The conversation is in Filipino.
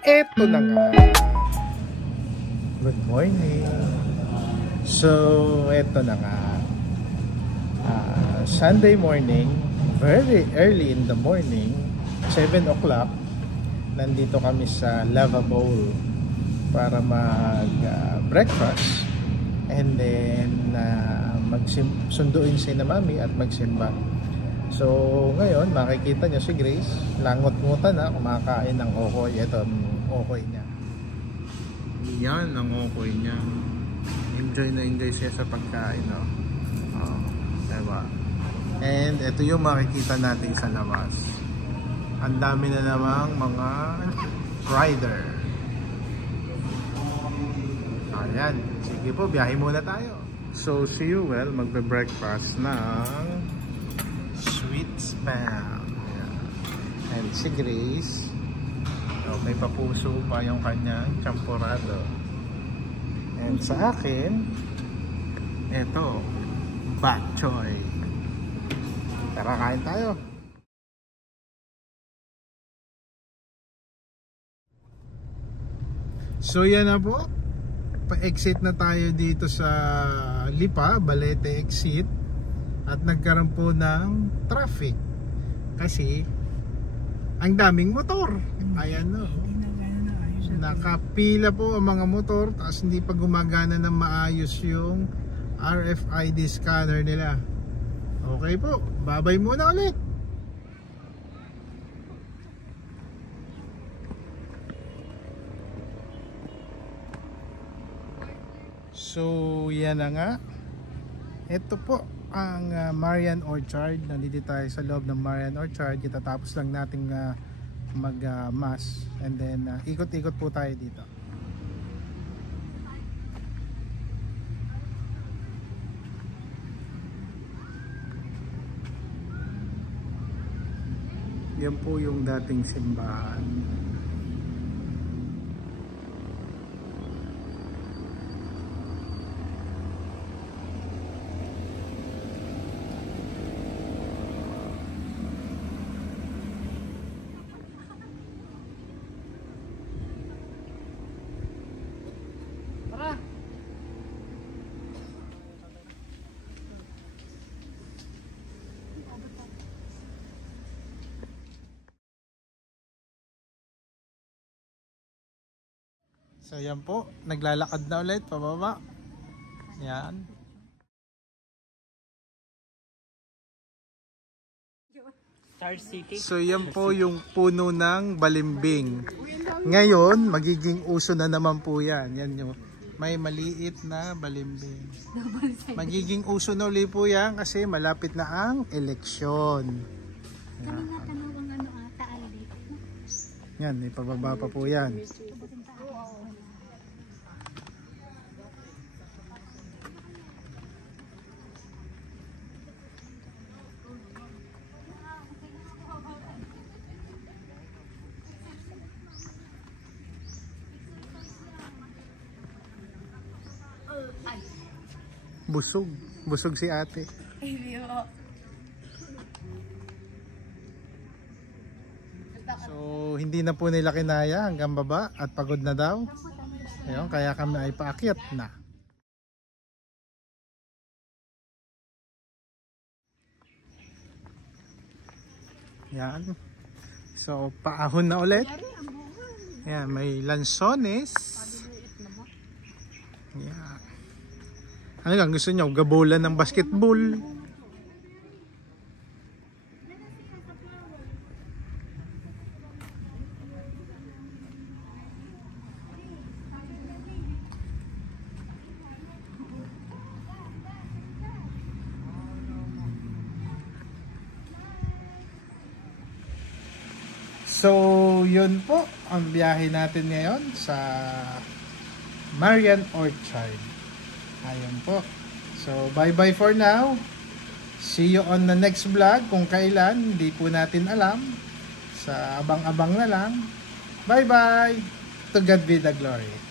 Eto na nga. Good morning. So, eto na nga. Sunday morning, very early in the morning, 7 o'clock, nandito kami sa Lava Bowl para mag-breakfast and then magsunduin si na mami at magsimba. So, ngayon, makikita nyo si Grace, langot-ngutan na, kumakain ng okoy. Ito, okoy niya. Yan ang okoy niya. Enjoy na enjoy siya sa pagkain, no? Diba? And ito yung makikita natin sa labas. Ang dami na namang mga rider. Ayan. Sige po, biyahe muna tayo. So, si Yuel magbe-breakfast ng sweet spam. Ayan. And si Grace, may papuso pa yung kanyang champurado. And sa akin, eto, bok choy. Tara, kain tayo. So yan na po, pa-exit na tayo dito sa Lipa, Balete exit. At nagkaroon po ng traffic kasi ang daming motor. Ayan, no, nakapila po ang mga motor, tapos hindi pa gumagana ng maayos yung RFID scanner nila. Okay po, babay muna ulit. So yan na nga, ito po ang Marian Orchard. Nandito tayo sa loob ng Marian Orchard. Kitatapos lang nating mag-mass and then ikot-ikot po tayo dito. Yan po yung dating simbahan. So yan po, naglalakad na ulit pababa. Yan. So yan po yung puno ng balimbing. Ngayon, magiging uso na naman po yan. Yan yung may maliit na balimbing. Magiging uso na ulit po yan kasi malapit na ang eleksyon. Yan, may pababa pa po yan. Busog si ate. So hindi na po nila kinaya hanggang baba at pagod na daw. Ayun, kaya kami ay paakyat na. Yan. So paahon na ulit. Yan, may lansones. Yan. Ano lang gusto nyo? Gabolan ng basketball. So yun po ang biyahe natin ngayon sa Marian Orchard. Ayan po. So bye bye for now. See you on the next vlog. Kung kailan, hindi po natin alam. Sa abang-abang na lang. Bye bye. To God be the glory.